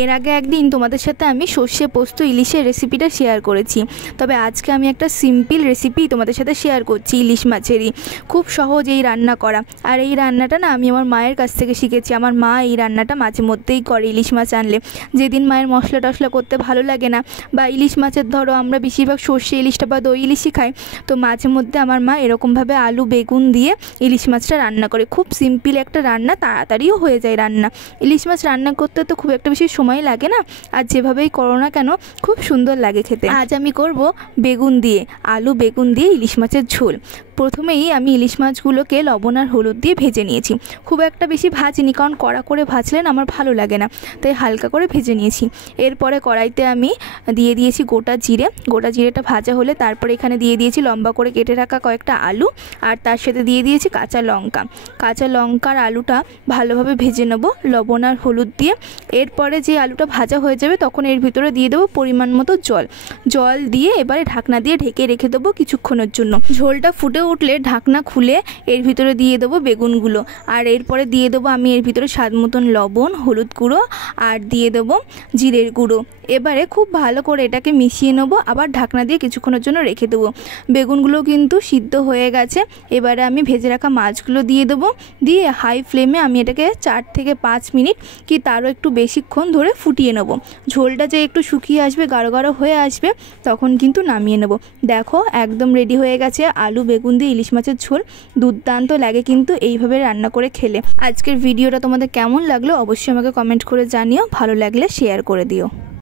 এর আগে একদিন তোমাদের সাথে আমি সর্ষে পোস্ত ইলিশের রেসিপিটা শেয়ার করেছি, তবে আজকে আমি একটা সিম্পল রেসিপি তোমাদের সাথে শেয়ার করছি ইলিশ মাছেরই। খুব সহজ এই রান্না করা, আর এই রান্নাটা না আমি আমার মায়ের কাছ থেকে শিখেছি। আমার মা এই রান্নাটা মাঝে মধ্যেই করে ইলিশ মাছ আনলে। যেদিন মায়ের মশলা টশলা করতে ভালো লাগে না, বা ইলিশ মাছের ধরো আমরা বেশিরভাগ সর্ষে ইলিশটা বা দই ইলিশই খাই, তো মাঝে মধ্যে আমার মা এরকমভাবে আলু বেগুন দিয়ে ইলিশ মাছটা রান্না করে। খুব সিম্পল একটা রান্না, তাড়াতাড়িও হয়ে যায় রান্না। ইলিশ মাছ রান্না করতে তো খুব একটা বেশি সময় লাগে না, আর যেভাবেই করো না কেন খুব সুন্দর লাগে খেতে। আজ আমি করব বেগুন দিয়ে, আলু বেগুন দিয়ে ইলিশ মাছের ঝোল। প্রথমেই আমি ইলিশ মাছগুলোকে লবণ আর হলুদ দিয়ে ভেজে নিয়েছি। খুব একটা বেশি ভাজিনি, কারণ কড়া করে ভাজলে না আমার ভালো লাগে না, তাই হালকা করে ভেজে নিয়েছি। এরপরে কড়াইতে আমি দিয়ে দিয়েছি গোটা জিরে। গোটা জিরেটা ভাজা হলে তারপরে এখানে দিয়ে দিয়েছি লম্বা করে কেটে রাখা কয়েকটা আলু, আর তার সাথে দিয়ে দিয়েছি কাঁচা লঙ্কা। কাঁচা লঙ্কার আলুটা ভালোভাবে ভেজে নেব লবণ আর হলুদ দিয়ে। এরপরে যে আলুটা ভাজা হয়ে যাবে তখন এর ভিতরে দিয়ে দেবো পরিমাণ মতো জল দিয়ে এবারে ঢাকনা দিয়ে ঢেকে রেখে দেবো কিছুক্ষণের জন্য। ঝোলটা ফুটে উঠলে ঢাকনা খুলে এর ভিতরে দিয়ে দেবো বেগুনগুলো, আর এরপরে দিয়ে দেবো আমি এর ভিতরে স্বাদ মতন লবণ, হলুদ গুঁড়ো আর দিয়ে দেবো জিরের গুঁড়ো। এবারে খুব ভালো করে এটাকে মিশিয়ে নেবো, আবার ঢাকনা দিয়ে কিছুক্ষণের জন্য রেখে দেবো। বেগুনগুলো কিন্তু সিদ্ধ হয়ে গেছে। এবারে আমি ভেজে রাখা মাছগুলো দিয়ে দেবো, দিয়ে হাই ফ্লেমে আমি এটাকে 4 থেকে 5 মিনিট কি তারও একটু বেশিক্ষণ ধরে ফুটিয়ে নেব। ঝোলটা যে একটু শুকিয়ে আসবে, গাঢ় গাঢ় হয়ে আসবে, তখন কিন্তু নামিয়ে নেব। দেখো একদম রেডি হয়ে গেছে আলু বেগুন দিয়ে ইলিশ মাছের ঝোল। দুর্দান্ত লাগে কিন্তু এইভাবে রান্না করে খেলে। আজকের ভিডিওটা তোমাদের কেমন লাগলো অবশ্যই আমাকে কমেন্ট করে জানিও, ভালো লাগলে শেয়ার করে দিও।